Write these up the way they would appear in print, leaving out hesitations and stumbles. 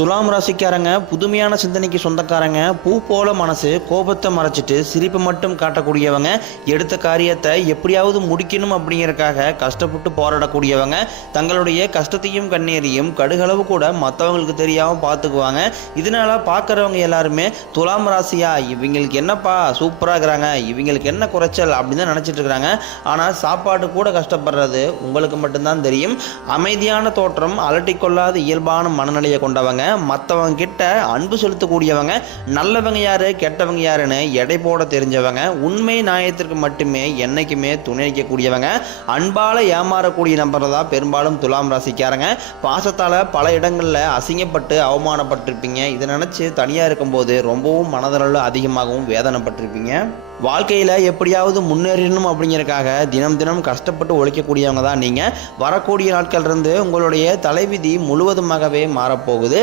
துலாம் ராசிக்காரங்க புதுமையான சிந்தனைக்கு சொந்தக்காரங்க, பூ போல மனசு, கோபத்தை மறைச்சிட்டு சிரிப்பு மட்டும் காட்டக்கூடியவங்க, எடுத்த காரியத்தை எப்படியாவது முடிக்கணும் அப்படிங்கிறதுக்காக கஷ்டப்பட்டு போராடக்கூடியவங்க, தங்களுடைய கஷ்டத்தையும் கண்ணீரையும் கடுகளவு கூட மற்றவங்களுக்கு தெரியாமல் பார்த்துக்குவாங்க. இதனால பார்க்குறவங்க எல்லாருமே துலாம் ராசியா, இவங்களுக்கு என்னப்பா சூப்பராக இருக்கிறாங்க, இவங்களுக்கு என்ன குறைச்சல் அப்படின்னு தான் நினச்சிட்டு இருக்கிறாங்க. ஆனால் சாப்பாடு கூட கஷ்டப்படுறது உங்களுக்கு மட்டும்தான் தெரியும். அமைதியான தோற்றம், அலட்டிக்கொள்ளாத இயல்பான மனநிலையை கொண்டவங்க, மற்றவங்க கிட்ட அன்பு செலுத்தக்கூடியவங்க, நல்லவங்க யாரு கெட்டவங்க யாருன்னு எடை போட தெரிஞ்சவங்க, உண்மை நியாயத்திற்கு மட்டுமே என்னைக்குமே துணைக்கக்கூடியவங்க, அன்பால ஏமாறக்கூடிய நபர் தான் பெரும்பாலும் துலாம் ராசிக்காரங்க. பாசத்தால பல இடங்கள்ல அசிங்கப்பட்டு அவமானப்பட்டிருப்பீங்க. இதை நினைச்சு தனியா இருக்கும்போது ரொம்பவும் மனதளவில் அதிகமாகவும் வேதனைப்பட்டிருப்பீங்க. வாழ்க்கையில் எப்படியாவது முன்னேறணும் அப்படிங்கிறதுக்காக தினம் தினம் கஷ்டப்பட்டு உழைக்கக்கூடியவங்க தான் நீங்கள். வரக்கூடிய நாட்கள் இருந்து உங்களுடைய தலைவிதி முழுவதுமாகவே மாறப்போகுது.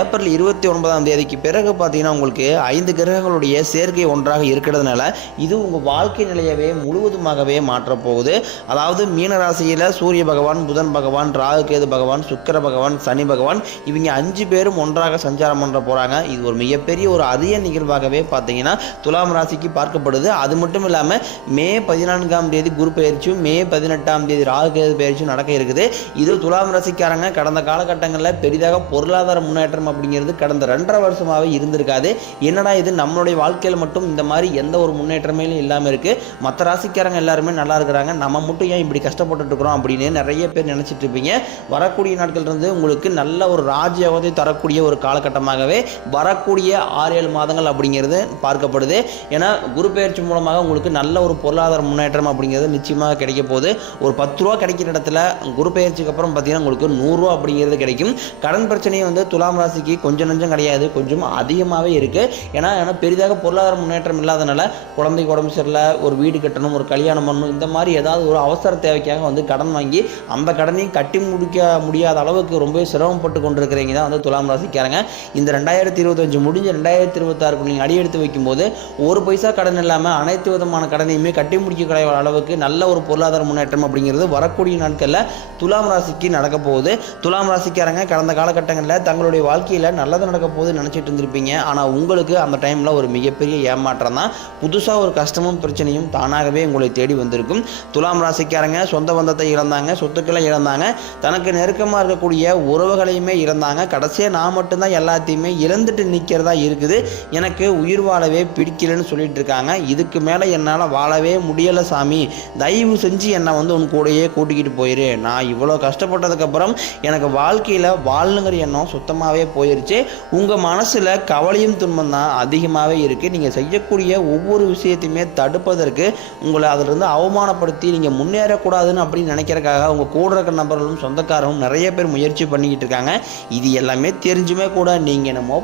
ஏப்ரல் 29 பிறகு பார்த்தீங்கன்னா உங்களுக்கு 5 கிரகங்களுடைய சேர்க்கை ஒன்றாக இருக்கிறதுனால இது உங்கள் வாழ்க்கை நிலையவே முழுவதுமாகவே மாற்றப்போகுது. அதாவது மீன ராசியில் சூரிய பகவான், புதன் பகவான், ராகு கேது பகவான், சுக்கிர பகவான், சனி பகவான், இவங்க 5 பேரும் ஒன்றாக சஞ்சாரம் பண்ண போகிறாங்க. இது ஒரு மிகப்பெரிய ஒரு அரிய நிகழ்வாகவே பார்த்தீங்கன்னா துலாம் ராசிக்கு பார்க்கப்படுது. அது மட்டும் இல்லாமல் மே 14 குரு பயிற்சியும், மே 18 ராகு கேது பயிற்சியும் நடக்க இருக்குது. இது துலாம் ராசிக்காரங்க கடந்த காலகட்டங்களில் பெரிதாக பொருளாதார முன்னேற்றம் அப்படிங்கிறது கடந்த 2.5 வருஷமாகவே இருந்திருக்காது. என்னடா இது நம்மளுடைய வாழ்க்கையில் மட்டும் இந்த மாதிரி எந்த ஒரு முன்னேற்றமே இல்லாமல் இருக்குது, மற்ற ராசிக்காரங்க எல்லாருமே நல்லா இருக்கிறாங்க, நம்ம மட்டும் ஏன் இப்படி கஷ்டப்பட்டு இருக்கிறோம் அப்படின்னு நிறைய பேர் நினச்சிட்டு இருப்பீங்க. வரக்கூடிய நாட்கள் இருந்து உங்களுக்கு நல்ல ஒரு ராஜயோகத்தை தரக்கூடிய ஒரு காலகட்டமாகவே வரக்கூடிய 6-7 மாதங்கள் அப்படிங்கிறது பார்க்கப்படுது. ஏன்னா குரு பயிற்சி மூலமாக உங்களுக்கு நல்ல ஒரு பொருளாதார முன்னேற்றம் அப்படிங்கிறது நிச்சயமாக கிடைக்க போகுது. ஒரு 10 ரூபா கிடைக்கிற இடத்துல குரு பயிற்சிக்கு அப்புறம் பார்த்தீங்கன்னா உங்களுக்கு 100 ரூபா அப்படிங்கிறது கிடைக்கும். கடன் பிரச்சனையும் வந்து துலாம் ராசிக்கு கொஞ்சம் நஞ்சம் கிடையாது, கொஞ்சம் அதிகமாகவே இருக்குது. ஏன்னா பெரிதாக பொருளாதார முன்னேற்றம் இல்லாதனால குழந்தைக்கு உடம்பு சரியில்லை, ஒரு வீடு கட்டணும், ஒரு கல்யாணம் பண்ணணும், இந்த மாதிரி ஏதாவது ஒரு அவசர தேவைக்காக வந்து கடன் வாங்கி அந்த கடனையும் கட்டி முடிக்க முடியாத அளவுக்கு ரொம்ப சிரமப்பட்டு கொண்டிருக்கிறீங்க தான் வந்து துலாம் ராசிக்காரங்க. இந்த 2025 முடிஞ்ச 2026 நீங்கள் அடி எடுத்து வைக்கும்போது ஒரு பைசா கடன் இல்லாமல் அனைத்து விதமான கடனையுமே கட்டி முடிக்கக்கூடிய அளவுக்கு நல்ல ஒரு பொருளாதார முன்னேற்றம் அப்படிங்கிறது வரக்கூடிய நாட்களில் துலாம் ராசிக்கு நடக்க போகுது. துலாம் ராசிக்காரங்க கடந்த காலகட்டங்களில் தங்களுடைய வாழ்க்கையில் நல்லது நடக்க போகுது நினச்சிட்டு இருந்திருப்பீங்க. ஆனால் உங்களுக்கு அந்த டைமில் ஒரு மிகப்பெரிய ஏமாற்றம் தான். புதுசாக ஒரு கஷ்டமும் பிரச்சனையும் தானாகவே உங்களை தேடி வந்திருக்கும். துலாம் ராசிக்காரங்க சொந்த பந்தத்தை இழந்தாங்க, சொத்துக்களை இழந்தாங்க, தனக்கு நெருக்கமாக இருக்கக்கூடிய உறவுகளையுமே இழந்தாங்க. கடைசியாக நான் மட்டும்தான் எல்லாத்தையுமே இழந்துட்டு நிற்கிறதா இருக்குது, எனக்கு உயிர் வாழவே பிடிக்கலன்னு சொல்லிட்டு இருக்காங்க. இதுக்கு மேலே என்னால் வாழவே முடியலை சாமி, தயவு செஞ்சு என்னை வந்து உன் கூடையே கூட்டிக்கிட்டு போயிரு, நான் இவ்வளோ கஷ்டப்பட்டதுக்கப்புறம் எனக்கு வாழ்க்கையில் வாழணுங்கிற எண்ணம் சுத்தமாகவே போயிடுச்சு. உங்கள் மனசில் கவலையும் துன்பம் தான் அதிகமாகவே இருக்குது. நீங்கள் செய்யக்கூடிய ஒவ்வொரு விஷயத்தையுமே தடுப்பதற்கு, உங்களை அதிலிருந்து அவமானப்படுத்தி நீங்கள் முன்னேறக்கூடாதுன்னு அப்படின்னு நினைக்கிறதுக்காக உங்கள் கூட இருக்கிற நபர்களும் சொந்தக்காரரும் நிறைய பேர் முயற்சி பண்ணிக்கிட்டு இருக்காங்க. இது எல்லாமே தெரிஞ்சுமே கூட நீங்கள் என்னமோ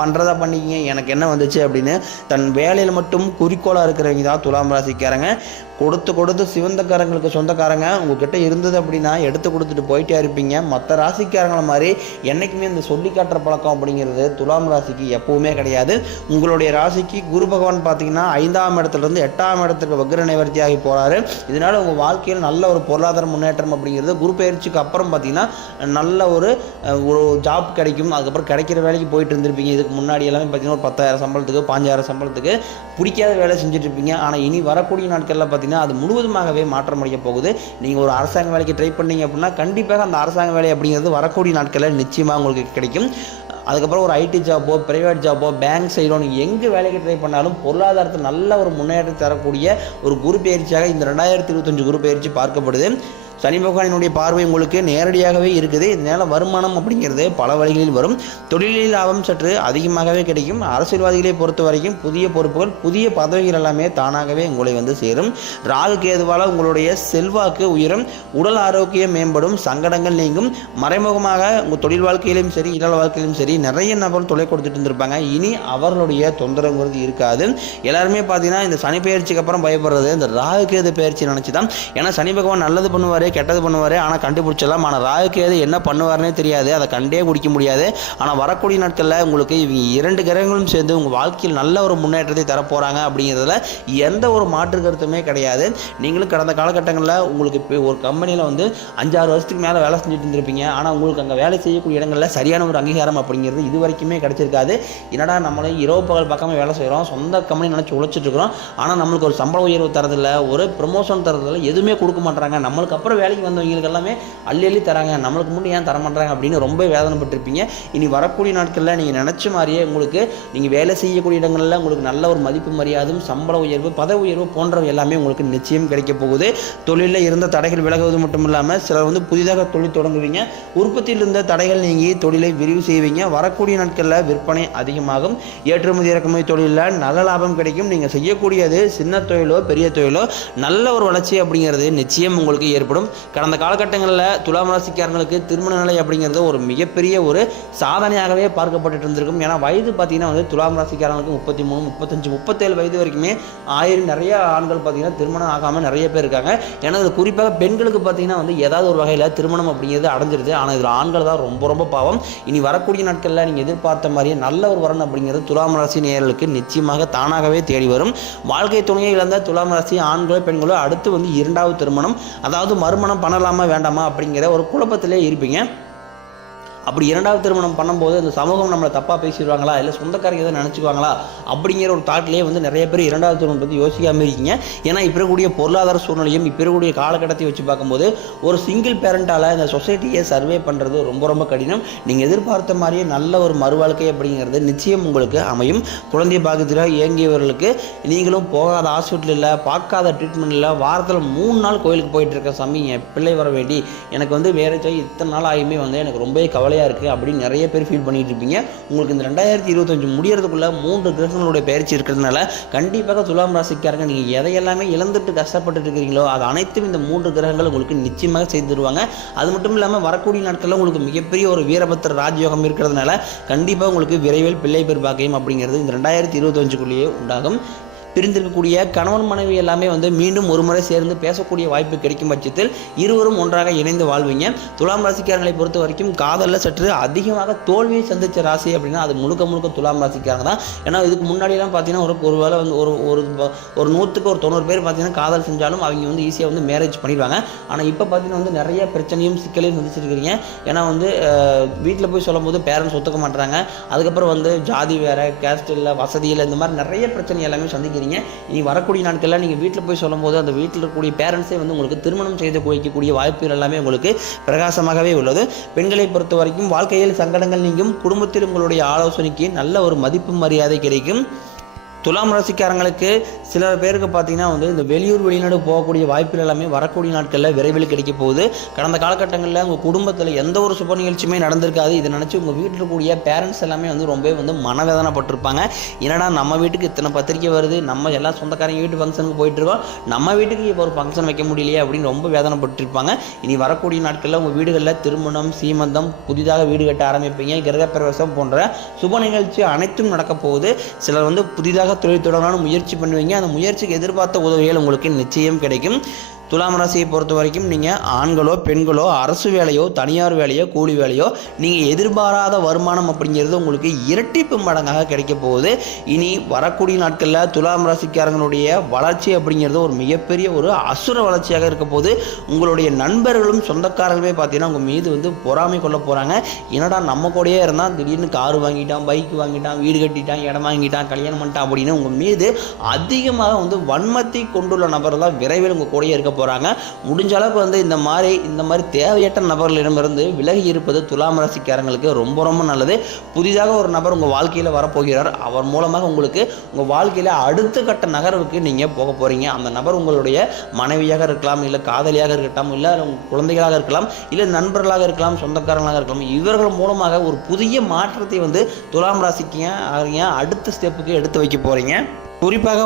பண்ணுறதா பண்ணிக்கிங்க, எனக்கு என்ன வந்துச்சு அப்படின்னு தன் வேலையில் மட்டும் குறிக்கோளாக இருக்கிறவங்க தான் துலாம் ராசிக்காரங்க. கொடுத்து சிவந்தக்காரங்களுக்கு சொந்தக்காரங்க உங்ககிட்ட இருந்தது அப்படின்னா எடுத்து கொடுத்துட்டு போயிட்டே இருப்பீங்க. மற்ற ராசிக்காரங்களை மாதிரி என்றைக்குமே இந்த சொல்லி காட்டுற பழக்கம் அப்படிங்கிறது துலாம் ராசிக்கு எப்பவுமே கிடையாது. உங்களுடைய ராசிக்கு குரு பகவான் பார்த்தீங்கன்னா 5ஆம் இடத்துலேருந்து 8ஆம் இடத்துக்கு வக்ர நிவர்த்தி ஆகி போகிறாரு. இதனால் உங்கள் வாழ்க்கையில் நல்ல ஒரு பொருளாதார முன்னேற்றம் அப்படிங்கிறது குரு பயிற்சிக்கு அப்புறம் பார்த்தீங்கன்னா நல்ல ஒரு ஜாப் கிடைக்கும். அதுக்கப்புறம் கிடைக்கிற வேலைக்கு போயிட்டு இருந்திருப்பீங்க. இதுக்கு முன்னாடி எல்லாமே பார்த்தீங்கன்னா ஒரு 10,000 சம்பளத்துக்கு 5,000 சம்பளத்துக்கு பிடிக்காத வேலை செஞ்சுட்டு இருப்பீங்க. ஆனால் இனி வரக்கூடிய நாட்களில் பார்த்தீங்கன்னா அது முழுவதுமாகவே மாற்றமடைய போகுது. நீங்கள் ஒரு அரசாங்க வேலைக்கு ட்ரை பண்ணீங்க அப்படின்னா கண்டிப்பாக அந்த அரசாங்க வேலை அப்படிங்கிறது வரக்கூடிய நாட்களில் நிச்சயமாக உங்களுக்கு கிடைக்கும். அதுக்கப்புறம் ஒரு ஐடி ஜாப்போ, பிரைவேட் ஜாப்போ, பேங்க் சைடோ நீங்கள் எங்கே வேலைக்கு ட்ரை பண்ணாலும் பொருளாதாரத்தில் நல்ல ஒரு முன்னேற்றத்தை தரக்கூடிய ஒரு குரு பயிற்சியாக இந்த 2025 குரு பயிற்சி பார்க்கப்படுது. சனி பகவானினுடைய பார்வை உங்களுக்கு நேரடியாகவே இருக்குது. இதனால் வருமானம் அப்படிங்கிறது பல வழிகளில் வரும். தொழிலில் லாபம் சற்று அதிகமாகவே கிடைக்கும். அரசியல்வாதிகளை பொறுத்த வரைக்கும் புதிய பொறுப்புகள், புதிய பதவிகள் எல்லாமே தானாகவே உங்களை வந்து சேரும். ராகு கேதுவால் உங்களுடைய செல்வாக்கு உயரும், உடல் ஆரோக்கியம் மேம்படும், சங்கடங்கள் நீங்கும். மறைமுகமாக உங்கள் தொழில் வாழ்க்கையிலும் சரி, இல்லற வாழ்க்கையிலும் சரி நிறைய நபர் தொலை கொடுத்துட்டு இருந்திருப்பாங்க. இனி அவர்களுடைய தொந்தரவுங்கிறது இருக்காது. எல்லாருமே பார்த்தீங்கன்னா இந்த சனி பயிற்சிக்கு அப்புறம் பயப்படுறது இந்த ராகு கேது பயிற்சி நினச்சி தான். ஏன்னா சனி பகவான் நல்லது பண்ணுவார், கெட்டது பண்ணுவார், ஆனால் கண்டுபிடிச்சிடலாம். ஆனால் ராகுகேது என்ன பண்ணுவார்னே தெரியாது, அதை கண்டே குடிக்க முடியாது. ஆனால் வரக்கூடிய நாட்களில் உங்களுக்கு இவங்க 2 கிரகங்களும் சேர்ந்து உங்கள் வாழ்க்கையில் நல்ல ஒரு முன்னேற்றத்தை தரப்போகிறாங்க அப்படிங்கிறதுல எந்த ஒரு மாற்று கருத்துமே கிடையாது. நீங்களும் கடந்த காலகட்டங்களில் உங்களுக்கு இப்போ ஒரு கம்பெனியில் வந்து 5-6 வருஷத்துக்கு மேலே வேலை செஞ்சுட்டு இருந்திருப்பீங்க. ஆனால் உங்களுக்கு அங்கே வேலை செய்யக்கூடிய இடங்களில் சரியான ஒரு அங்கீகாரம் அப்படிங்கிறது இது வரைக்குமே கிடைச்சிருக்காது. என்னடா நம்மளே இரவு பகல் பக்கமே வேலை செய்கிறோம், சொந்த கம்பெனி நினச்சி உழைச்சிட்டு இருக்கிறோம், ஆனால் நம்மளுக்கு ஒரு சம்பள உயர்வு தரதில்ல, ஒரு ப்ரொமோஷன் தரதில்ல, எதுவுமே கொடுக்க மாட்டாங்க, நம்மளுக்கு அப்புறம் வேலைக்கு வந்தவங்களுக்கு எல்லாமே அள்ளி தராங்க, நம்மளுக்கு முன்னே ஏன் தர மாட்டாங்க அப்படின்னு ரொம்ப வேதனைப்பட்டிருப்பீங்க. இனி வரக்கூடிய நாட்களில் நீங்கள் நினச்ச மாதிரியே உங்களுக்கு நீங்கள் வேலை செய்யக்கூடிய இடங்களில் உங்களுக்கு நல்ல ஒரு மதிப்பு மரியாதையும் சம்பள உயர்வு பதவி உயர்வு போன்றவை எல்லாமே உங்களுக்கு நிச்சயம் கிடைக்க போகுது. தொழிலில் இருந்த தடைகள் விலகுவது மட்டும் இல்லாமல் சிலர் வந்து புதிதாக தொழில் தொடங்குவீங்க, உற்பத்தியில் இருந்த தடைகள் நீங்கி தொழிலை விரிவு செய்வீங்க. வரக்கூடிய நாட்களில் விற்பனை அதிகமாகும், ஏற்றுமதி இறக்குமதி தொழிலில் நல்ல லாபம் கிடைக்கும். நீங்கள் செய்யக்கூடியது சின்ன தொழிலோ பெரிய தொழிலோ நல்ல ஒரு வளர்ச்சி அப்படிங்கிறது நிச்சயம் உங்களுக்கு ஏற்படும். கடந்த காலகட்டங்களில் துலாம் ராசிக்காரங்களுக்கு திருமண நிலை அப்படிங்கிறது ஒரு மிகப்பெரிய ஒரு சாதனையாகவே பார்க்கப்பட்டு இருந்திருக்கும். ஏன்னா வயது பார்த்தீங்கன்னா வந்து துலாம் ராசிக்காரங்களுக்கு 33, 35, 37 வயது வரைக்குமே நிறைய ஆண்கள் பார்த்தீங்கன்னா திருமணம் ஆகாமல் நிறைய பேர் இருக்காங்க. ஏன்னா இது குறிப்பாக பெண்களுக்கு பார்த்தீங்கன்னா வந்து ஏதாவது ஒரு வகையில் திருமணம் அப்படிங்கிறது அடைஞ்சிருது. ஆனால் இதில் ஆண்கள் தான் ரொம்ப ரொம்ப பாவம். இனி வரக்கூடிய நாட்களில் நீங்கள் எதிர்பார்த்த மாதிரியே நல்ல ஒரு வரன் அப்படிங்கிறது துலாம் ராசி நேயர்களுக்கு நிச்சயமாக தானாகவே தேடி வரும். வாழ்க்கை துணையை இழந்த துலாம் ராசி ஆண்களோ பெண்களோ அடுத்து வந்து 2வது திருமணம், அதாவது மறுமணம் பண்ணலாமா வேண்டாமா அப்படிங்கிற ஒரு குழப்பத்திலே இருப்பீங்க. அப்படி 2வது திருமணம் பண்ணும்போது இந்த சமூகம் நம்மளை தப்பாக பேசிடுவாங்களா, இல்லை சொந்தக்காரங்க எதாவது நினச்சிக்குவாங்களா அப்படிங்கிற ஒரு தாட்லேயே வந்து நிறைய பேர் 2வது திருமணம் பற்றி யோசிக்காமல் இருக்கீங்க. ஏன்னா இப்போ இருக்கக்கூடிய பொருளாதார சூழ்நிலையும் இப்போ இருக்கக்கூடிய காலகட்டத்தை வச்சு பார்க்கும்போது ஒரு சிங்கிள் பேரண்டால் இந்த சொசைட்டியை சர்வே பண்ணுறது ரொம்ப ரொம்ப கடினம். நீங்கள் எதிர்பார்த்த மாதிரியே நல்ல ஒரு மறுவாழ்க்கை அப்படிங்கிறது நிச்சயம் உங்களுக்கு அமையும். குழந்தை பாகத்தில் இயங்கியவர்களுக்கு நீங்களும் போகாத ஹாஸ்பிட்டல் இல்லை, பார்க்காத ட்ரீட்மெண்ட் இல்லை, வாரத்தில் 3 நாள் கோயிலுக்கு போயிட்டு இருக்க சாமி என் பிள்ளை வர வேண்டி எனக்கு வந்து வேறு இத்தனை நாள் ஆகியுமே வந்து எனக்கு ரொம்ப கவலையாக இருக்குது அப்படின்னு நிறைய பேர் ஃபீல் பண்ணிட்டு இருப்பீங்க. உங்களுக்கு இந்த 2025 முடியறதுக்குள்ள 3 கிரகங்களுடைய பயிற்சி இருக்கிறதுனால கண்டிப்பாக துலாம் ராசிக்காரங்க நீங்கள் எதையெல்லாமே இழந்துட்டு கஷ்டப்பட்டு இருக்கிறீங்களோ அது அனைத்தும் இந்த 3 கிரகங்கள் உங்களுக்கு நிச்சயமாக செய்து தருவாங்க. அது மட்டும் இல்லாமல் வரக்கூடிய நாட்களில் உங்களுக்கு மிகப்பெரிய ஒரு வீரபத்திர ராஜயோகம் இருக்கிறதுனால கண்டிப்பாக உங்களுக்கு விரைவில் பிள்ளை பேர் பாக்கியம் அப்படிங்கிறது இந்த 2025க்குள்ளேயே உண்டாகும். பிரிந்திருக்கக்கூடிய கணவன் மனைவி எல்லாமே வந்து மீண்டும் ஒரு முறை சேர்ந்து பேசக்கூடிய வாய்ப்பு கிடைக்கும் பட்சத்தில் இருவரும் ஒன்றாக இணைந்து வாழ்வீங்க. துலாம் ராசிக்காரர்களை பொறுத்த வரைக்கும் காதலில் சற்று அதிகமாக தோல்வியை சந்தித்த ராசி அப்படின்னா அது முழுக்க முழுக்க துலாம் ராசிக்காரங்க தான். ஏன்னா இதுக்கு முன்னாடியெல்லாம் பார்த்தீங்கன்னா ஒரு வேளை வந்து ஒரு 100க்கு ஒரு 90 பேர் பார்த்தீங்கன்னா காதல் செஞ்சாலும் அவங்க வந்து ஈஸியாக வந்து மேரேஜ் பண்ணிடுவாங்க. ஆனால் இப்போ பார்த்தீங்கன்னா வந்து நிறைய பிரச்சனையும் சிக்கலையும் சந்திச்சிருக்கிறீங்க. ஏன்னா வந்து வீட்டில் போய் சொல்லும் போது பேரண்ட்ஸ் ஒத்துக்க மாட்டுறாங்க, அதுக்கப்புறம் வந்து ஜாதி வேறு, கேஸ்ட் இல்லை, வசதியில், இந்த மாதிரி நிறைய பிரச்சனை எல்லாமே சந்திக்கிறீங்க. இனி வரக்கூடிய நாட்களில் நீங்கள் வீட்டில் போய் சொல்லும் போது அந்த வீட்டில் இருக்கக்கூடிய பேரண்ட்ஸே வந்து உங்களுக்கு திருமணம் செய்து வைக்கக்கூடிய வாய்ப்புகள் எல்லாமே உங்களுக்கு பிரகாசமாகவே உள்ளது. பெண்களை பொறுத்த வரைக்கும் வாழ்க்கையில் சங்கடங்கள் நீங்கும், குடும்பத்தில் உங்களுடைய ஆலோசனைக்கு நல்ல ஒரு மதிப்பு மரியாதை கிடைக்கும். துலாம் ராசிக்காரங்களுக்கு சில பேருக்கு பார்த்தீங்கன்னா வந்து இந்த வெளியூர் வெளிநாடு போகக்கூடிய வாய்ப்புகள் எல்லாமே வரக்கூடிய நாட்களில் விரைவில் கிடைக்க போகுது. கடந்த காலகட்டங்களில் உங்கள் குடும்பத்தில் எந்த ஒரு சுப நிகழ்ச்சியுமே நடந்திருக்காது. இதை நினச்சி உங்கள் வீட்டில் இருக்கக்கூடிய பேரண்ட்ஸ் எல்லாமே வந்து ரொம்பவே வந்து மனவேதனைப்பட்டிருப்பாங்க. என்னடா நம்ம வீட்டுக்கு இத்தனை பத்திரிக்கை வருது, நம்ம எல்லா சொந்தக்காரங்க வீட்டு ஃபங்க்ஷனுக்கு போயிட்டுருக்கோம், நம்ம வீட்டுக்கு இப்போ ஒரு ஃபங்க்ஷன் வைக்க முடியலையே அப்படின்னு ரொம்ப வேதனைப்பட்டிருப்பாங்க. இனி வரக்கூடிய நாட்களில் உங்கள் வீடுகளில் திருமணம், சீமந்தம், புதிதாக வீடு கட்ட ஆரம்பிப்பீங்க, கிரகப்பிரவேசம் போன்ற சுப நிகழ்ச்சி அனைத்தும் நடக்க போகுது. சிலர் வந்து புதிதாக தொழில் தொடரான முயற்சி பண்ணுவீங்க, அந்த முயற்சிக்கு எதிர்பார்த்த உதவிகள் உங்களுக்கு நிச்சயம் கிடைக்கும். துலாம் ராசியை பொறுத்த வரைக்கும் நீங்கள் ஆண்களோ பெண்களோ அரசு வேலையோ தனியார் வேலையோ கூலி வேலையோ நீங்கள் எதிர்பாராத வருமானம் அப்படிங்கிறது உங்களுக்கு இரட்டிப்பு மடங்காக கிடைக்க போகுது. இனி வரக்கூடிய நாட்களில் துலாம் ராசிக்காரங்களுடைய வளர்ச்சி அப்படிங்கிறது ஒரு மிகப்பெரிய ஒரு அசுர வளர்ச்சியாக இருக்க போது. உங்களுடைய நண்பர்களும் சொந்தக்காரர்களுமே பார்த்தீங்கன்னா உங்கள் மீது வந்து பொறாமை கொள்ள போகிறாங்க. என்னடா நம்ம கூடயே இருந்தால் திடீர்னு கார் வாங்கிட்டான், பைக் வாங்கிட்டான், வீடு கட்டிட்டான், இடம் வாங்கிட்டான், கல்யாணம் பண்ணிட்டான் அப்படின்னு உங்கள் மீது அதிகமாக வந்து வன்மத்தை கொண்டுள்ள நபர்கள் தான் விரைவில் உங்கள் கூடயே இருக்க போகிறாங்க. முடிஞ்ச அளவுக்கு வந்து இந்த மாதிரி தேவையற்ற நபர்களிடமிருந்து விலகி இருப்பது துலாம் ராசிக்காரங்களுக்கு ரொம்ப ரொம்ப நல்லது. புதிதாக ஒரு நபர் உங்கள் வாழ்க்கையில் வரப்போகிறார், அவர் மூலமாக உங்களுக்கு உங்கள் வாழ்க்கையில் அடுத்த கட்ட நகர்வுக்கு நீங்கள் போக போகிறீங்க. அந்த நபர் உங்களுடைய மனைவியாக இருக்கலாம், இல்லை காதலியாக இருக்கட்டும், இல்லை குழந்தைகளாக இருக்கலாம், இல்லை நண்பர்களாக இருக்கலாம், சொந்தக்காரங்களாக இருக்கலாம். இவர்கள் மூலமாக ஒரு புதிய மாற்றத்தை வந்து துலாம் ராசிக்கு அடுத்த ஸ்டெப்புக்கு எடுத்து வைக்க போகிறீங்க. குறிப்பாக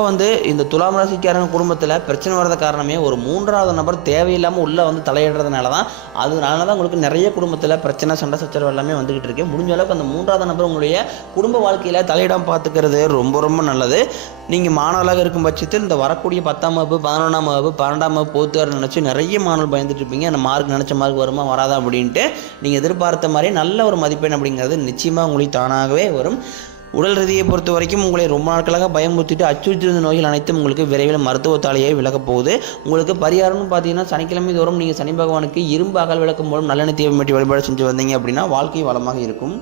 இந்த துலாம் ராசிக்காரங்க குடும்பத்தில் பிரச்சனை வர்றது காரணமே ஒரு மூன்றாவது நபர் தேவையில்லாமல் உள்ளே தலையிடுறதுனால தான். அதனால தான் உங்களுக்கு நிறைய குடும்பத்தில் பிரச்சனை, சண்டை சச்சரவு எல்லாமே வந்துக்கிட்டு இருக்கு. முடிஞ்ச அளவுக்கு அந்த மூன்றாவது நபர் உங்களுடைய குடும்ப வாழ்க்கையில் தலையிடாமல் பார்த்துக்கிறது ரொம்ப ரொம்ப நல்லது. நீங்கள் மாணவர்களாக இருக்கும் பட்சத்தில் இந்த வரக்கூடிய 10ஆம் வகுப்பு, 11ஆம் வகுப்பு, 12ஆம் வகுப்பு போத்துவார் நினச்சி நிறைய மாணவர்கள் பயந்துட்டு இருப்பீங்க. அந்த மார்க் நினச்ச மார்க் வருமா வராதா அப்படின்ட்டு. நீங்கள் எதிர்பார்த்த மாதிரி நல்ல ஒரு மதிப்பெண் அப்படிங்கிறது நிச்சயமாக உங்களுக்கு தானாகவே வரும். உடல் ரீதியை பொறுத்த வரைக்கும் உங்களை ரொம்ப நாட்களாக பயமுறுத்திட்டு அச்சுறுத்திருந்த நோய்கள் அனைத்தும் உங்களுக்கு விரைவில் மருத்துவத்தாலேயே விலகப் போகுது. உங்களுக்கு பரிகாரம்னு பார்த்தீங்கன்னா சனிக்கிழமை தோறும் நீங்கள் சனி பகவானுக்கு இரும்பு அகல் விளக்கும் மூலம் நல்லெண்ணெய் தீபம் வெட்டி வழிபாடு செஞ்சு வந்தீங்க அப்படின்னா வாழ்க்கை வளமாக இருக்கும்.